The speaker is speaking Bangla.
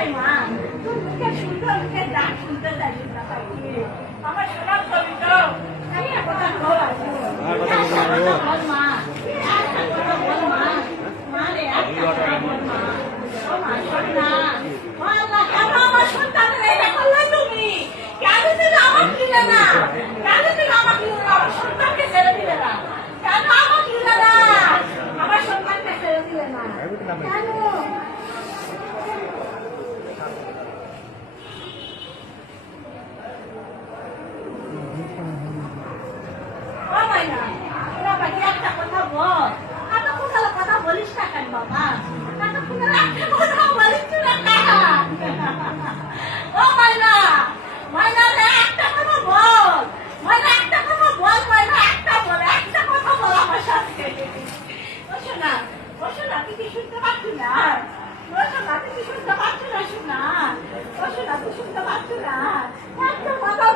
শুনতে মা তোর মুখে সুন্দর মুখে ডাক শুনতে থাকে আমার শোনার কবি তো আমি একটা কথা বল একটা কথা বল মা একটা কথা বল মা মা রে একটা কথা বল মা ও মা শোন না ও আল্লাহ কেন আমার সন্তানের এটা করলে তুমি কেন তুমি আমাকে দিলে না কেন তুমি আমাকে দিলে না আমার সন্তানকে ছেড়ে দিলে না কেন আমাকে দিলে না আমার সন্তানকে ছেড়ে দিলে না কেন ও মাইনা তোরা বাকি একটা কথা বল এত কোথাও কথা বলিস না কেন বাবা? এত একটা না বল। বল বল বল শুনতে পাচ্ছি না? কি শুনতে পাচ্ছি না? না একটা কথা